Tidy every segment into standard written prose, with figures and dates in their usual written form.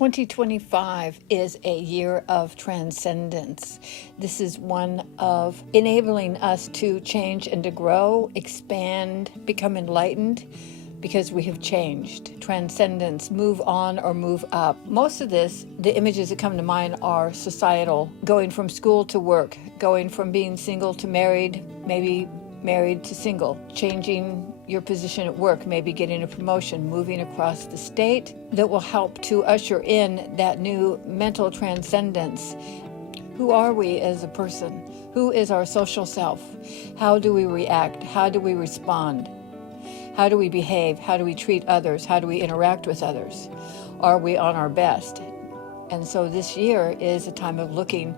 2025 is a year of transcendence. This is one of enabling us to change and to grow, expand, become enlightened, because we have changed. Transcendence, move on or move up. Most of this, the images that come to mind are societal, going from school to work, going from being single to married, maybe married to single, changing your position at work, maybe getting a promotion, moving across the state, that will help to usher in that new mental transcendence. Who are we as a person? Who is our social self? How do we react? How do we respond? How do we behave? How do we treat others? How do we interact with others? Are we on our best? And so this year is a time of looking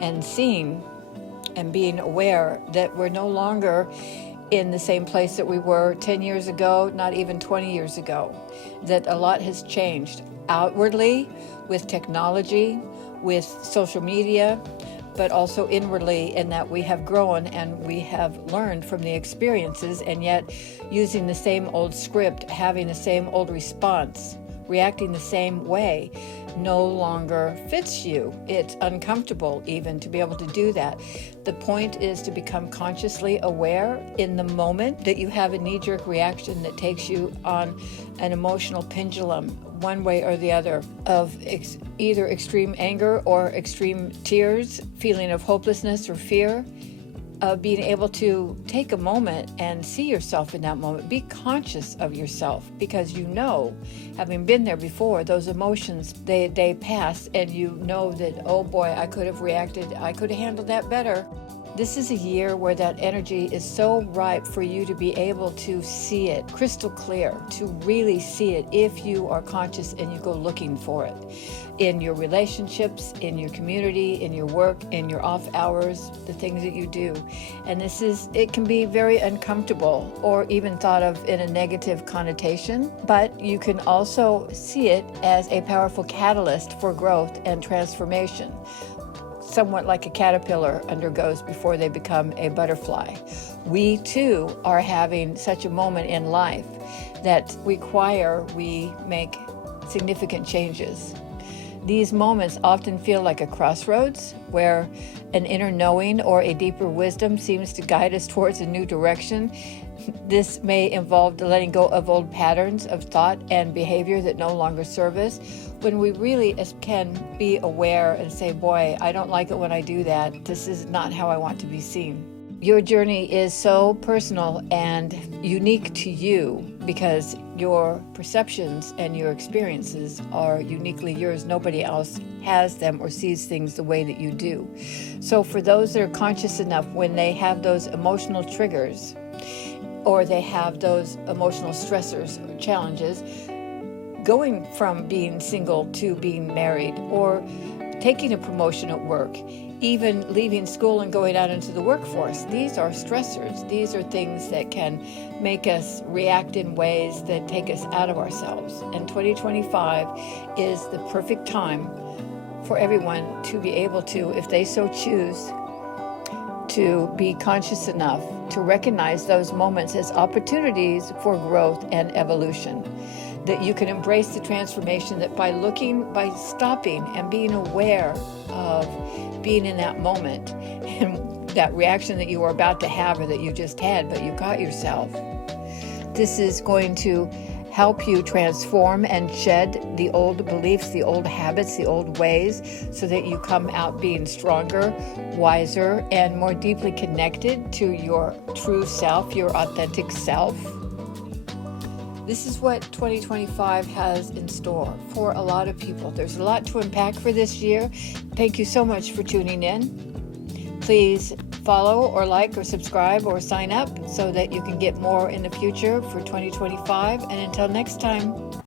and seeing and being aware that we're no longer in the same place that we were 10 years ago, not even 20 years ago, that a lot has changed outwardly with technology, with social media, but also inwardly in that we have grown and we have learned from the experiences, and yet using the same old script, having the same old response, reacting the same way no longer fits you. It's uncomfortable even to be able to do that. The point is to become consciously aware in the moment that you have a knee-jerk reaction that takes you on an emotional pendulum one way or the other of either extreme anger or extreme tears, feeling of hopelessness or fear. Being able to take a moment and see yourself in that moment. Be conscious of yourself, because you know, having been there before, those emotions, they pass, and you know that, oh boy, I could have reacted, I could have handled that better. This is a year where that energy is so ripe for you to be able to see it crystal clear, to really see it if you are conscious and you go looking for it in your relationships, in your community, in your work, in your off hours, the things that you do. And it can be very uncomfortable or even thought of in a negative connotation, but you can also see it as a powerful catalyst for growth and transformation. Somewhat like a caterpillar undergoes before they become a butterfly. We too are having such a moment in life that require we make significant changes. These moments often feel like a crossroads where an inner knowing or a deeper wisdom seems to guide us towards a new direction. This may involve letting go of old patterns of thought and behavior that no longer serve us, when we really can be aware and say, boy, I don't like it when I do that. This is not how I want to be seen. Your journey is so personal and unique to you because your perceptions and your experiences are uniquely yours. Nobody else has them or sees things the way that you do. So for those that are conscious enough, when they have those emotional triggers or they have those emotional stressors or challenges, going from being single to being married, or taking a promotion at work, even leaving school and going out into the workforce. These are stressors. These are things that can make us react in ways that take us out of ourselves. And 2025 is the perfect time for everyone to be able to, if they so choose, to be conscious enough to recognize those moments as opportunities for growth and evolution. That you can embrace the transformation, that by stopping and being aware of being in that moment and that reaction that you were about to have or that you just had, but you caught yourself. This is going to help you transform and shed the old beliefs, the old habits, the old ways, so that you come out being stronger, wiser, and more deeply connected to your true self, your authentic self. This is what 2025 has in store for a lot of people. There's a lot to unpack for this year. Thank you so much for tuning in. Please follow or like or subscribe or sign up so that you can get more in the future for 2025. And until next time.